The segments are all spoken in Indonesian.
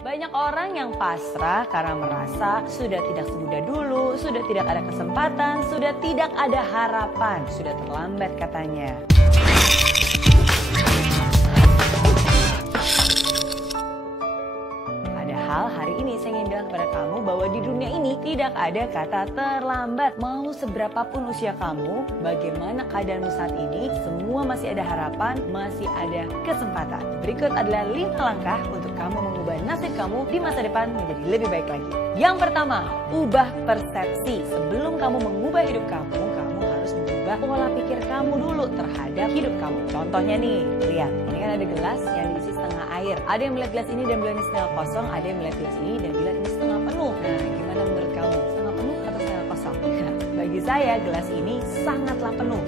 Banyak orang yang pasrah karena merasa sudah tidak semudah dulu, sudah tidak ada kesempatan, sudah tidak ada harapan, sudah terlambat katanya. Padahal hari ini saya ingin bilang kepada kamu bahwa di dunia ini tidak ada kata terlambat. Mau seberapapun usia kamu, bagaimana keadaanmu saat ini, semua masih ada harapan, masih ada kesempatan. Berikut adalah 5 langkah untuk kamu mengubah nasib kamu di masa depan menjadi lebih baik lagi. Yang pertama, ubah persepsi. Sebelum kamu mengubah hidup kamu harus mengubah pola pikir kamu dulu terhadap hidup kamu. Contohnya nih, lihat, ini kan ada gelas yang diisi setengah air. Ada yang melihat gelas ini dan bilang ini setengah kosong, ada yang melihat gelas ini dan bilang ini setengah penuh. Nah, gimana menurut kamu? Setengah penuh atau setengah kosong? Bagi saya, gelas ini sangatlah penuh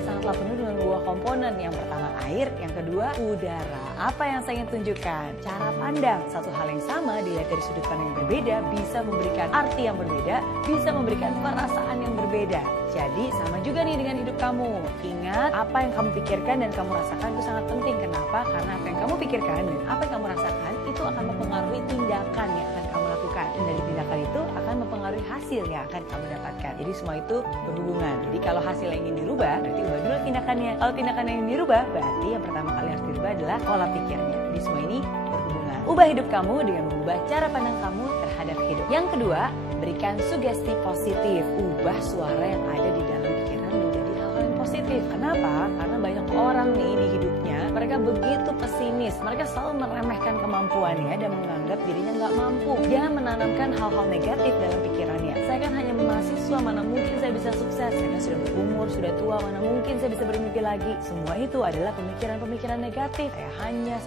dengan 2 komponen. Yang pertama air, yang kedua udara. Apa yang saya ingin tunjukkan? Cara pandang. Satu hal yang sama dilihat dari sudut pandang yang berbeda bisa memberikan arti yang berbeda, bisa memberikan perasaan yang berbeda. Jadi sama juga nih dengan hidup kamu. Ingat, apa yang kamu pikirkan dan kamu rasakan itu sangat penting. Kenapa? Karena apa yang kamu pikirkan dan apa yang kamu rasakan itu akan mempengaruhi tindakan yang akan kamu lakukan. Dan dari tindakan itu akan mempengaruhi hasil yang akan kamu dapatkan. Jadi semua itu berhubungan. Jadi kalau hasil yang ingin dirubah, berarti ubah dulu tindakannya. Kalau tindakan yang ingin dirubah, berarti yang pertama kali harus dirubah adalah pola pikirnya. Jadi semua ini berhubungan. Ubah hidup kamu dengan mengubah cara pandang kamu terhadap hidup. Yang kedua, berikan sugesti positif. Ubah suara yang ada di dalam pikiran menjadi hal yang positif. Kenapa? Karena banyak orang nih di hidupnya, mereka begitu pesimis. Mereka selalu meremehkan kemampuannya dan menganggap dirinya nggak mampu. Jangan menanamkan hal-hal negatif dalam pikirannya. Saya kan hanya mahasiswa, mana mungkin saya bisa sukses. Saya kan sudah berumur, sudah tua, mana mungkin saya bisa bermimpi lagi. Semua itu adalah pemikiran-pemikiran negatif. Saya hanya.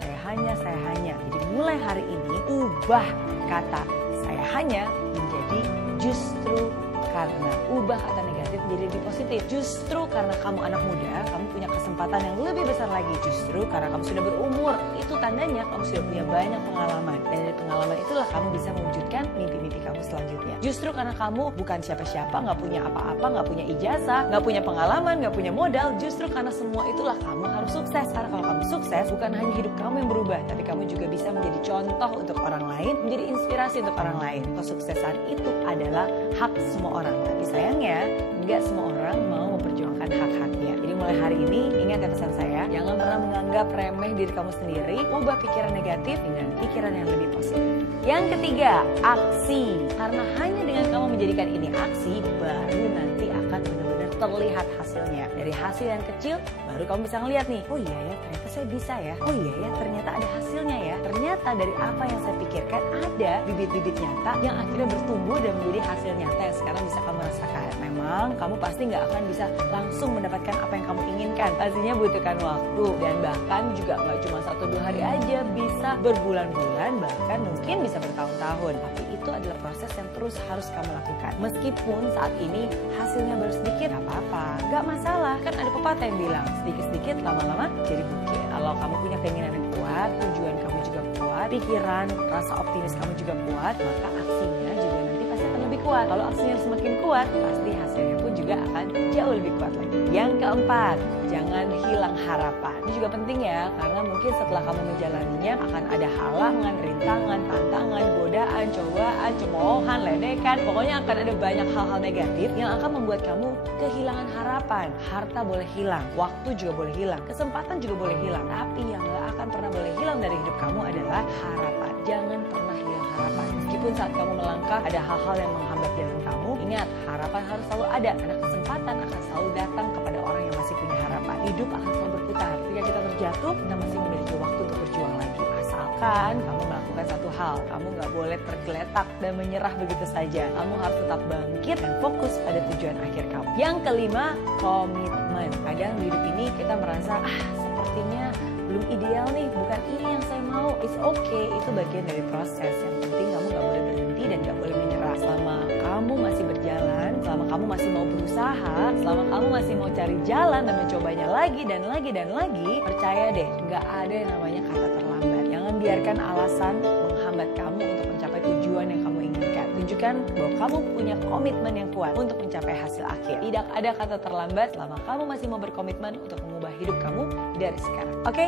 Jadi mulai hari ini, ubah kata saya hanya menjadi justru karena. Ubah kata negatif menjadi lebih positif. Justru karena kamu anak muda, kamu punya kesempatan yang lebih besar lagi. Justru karena kamu sudah berumur, itu tandanya kamu sudah punya banyak pengalaman. Dan dari pengalaman itulah kamu bisa mewujudkan mimpi-mimpi kamu selanjutnya. Justru karena kamu bukan siapa-siapa, nggak punya apa-apa, nggak punya ijazah, nggak punya pengalaman, nggak punya modal. Justru karena semua itulah kamu harus sukses. Karena kalau kamu sukses, bukan hanya hidup kamu yang berubah, tapi kamu juga bisa menjadi contoh untuk orang lain, menjadi inspirasi untuk orang lain. Kesuksesan itu adalah hak semua orang. Tapi sayangnya, nggak semua orang mau memperjuangkan hak-haknya. Jadi mulai hari ini, ingat ya pesan saya, jangan pernah menganggap remeh diri kamu sendiri, ubah pikiran negatif dengan pikiran yang lebih positif. Yang ketiga, aksi. Karena hanya dengan kamu menjadikan ini aksi, baru nanti akan benar-benar terlihat hasilnya. Dari hasil yang kecil, baru kamu bisa ngeliat nih, oh iya ya, ternyata saya bisa ya. Oh iya ya, ternyata ada hasilnya ya. Ternyata dari apa yang saya pikirkan, ada bibit-bibit nyata yang akhirnya bertumbuh dan menjadi hasil nyata yang sekarang bisa kamu rasakan. Memang kamu pasti nggak akan bisa langsung mendapatkan apa yang kamu inginkan. Pastinya butuhkan waktu, dan bahkan juga nggak cuma 1-2 hari aja, bisa berbulan-bulan, bahkan mungkin bisa bertahun-tahun. Tapi itu adalah proses yang terus harus kamu lakukan. Meskipun saat ini hasilnya baru sedikit, gak apa-apa, gak masalah. Kan ada pepatah yang bilang, sedikit-sedikit lama-lama jadi bukit. Kalau kamu punya keinginan yang kuat, tujuan kamu juga kuat, pikiran, rasa optimis kamu juga kuat, maka aksinya juga nanti pasti akan lebih kuat. Kalau aksinya semakin kuat, pasti hasilnya pun juga akan jauh lebih kuat lagi. Yang keempat, jangan hilang harapan. Ini juga penting ya, karena mungkin setelah kamu menjalaninya akan ada halangan, rintangan, tantangan, godaan, cobaan, cemoohan, ledekan. Pokoknya akan ada banyak hal-hal negatif yang akan membuat kamu kehilangan harapan. Harta boleh hilang, waktu juga boleh hilang, kesempatan juga boleh hilang. Tapi yang gak akan pernah boleh hilang dari hidup kamu adalah harapan. Jangan pernah hilang harapan. Meskipun saat kamu melangkah ada hal-hal yang menghambat jalan kamu, ingat, harapan harus selalu ada. Karena kesempatan akan selalu datang kepada orang yang masih punya harapan. Hidup akan selalu berputar. Ketika kita terjatuh, kita masih memiliki waktu untuk berjuang lagi. Asalkan kamu melakukan satu hal, kamu gak boleh tergeletak dan menyerah begitu saja. Kamu harus tetap bangkit dan fokus pada tujuan akhir kamu. Yang kelima, komitmen. Kadang di hidup ini kita merasa, sepertinya belum ideal nih, bukan ini yang saya mau. It's okay, itu bagian dari proses. Yang penting kamu gak boleh berhenti dan gak boleh menyerah. Selama kamu masih berjalan, selama kamu masih mau berusaha, selama kamu masih mau cari jalan dan mencobanya lagi dan lagi dan lagi, percaya deh, gak ada yang namanya kata terlambat. Jangan biarkan alasan menghambat kamu untuk mencapai tujuan yang kamu inginkan. Tunjukkan bahwa kamu punya komitmen yang kuat untuk mencapai hasil akhir. Tidak ada kata terlambat selama kamu masih mau berkomitmen untuk mengubah hidup kamu dari sekarang. Oke?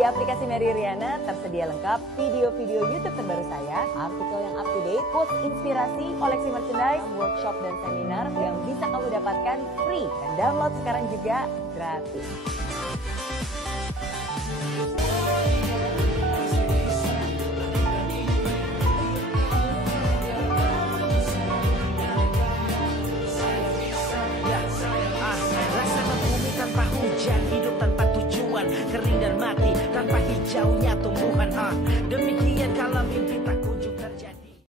Di aplikasi Mary Riana tersedia lengkap video-video YouTube terbaru saya, artikel yang up to date, quotes inspirasi, koleksi merchandise, workshop dan seminar yang bisa kamu dapatkan free. Dan download sekarang juga gratis.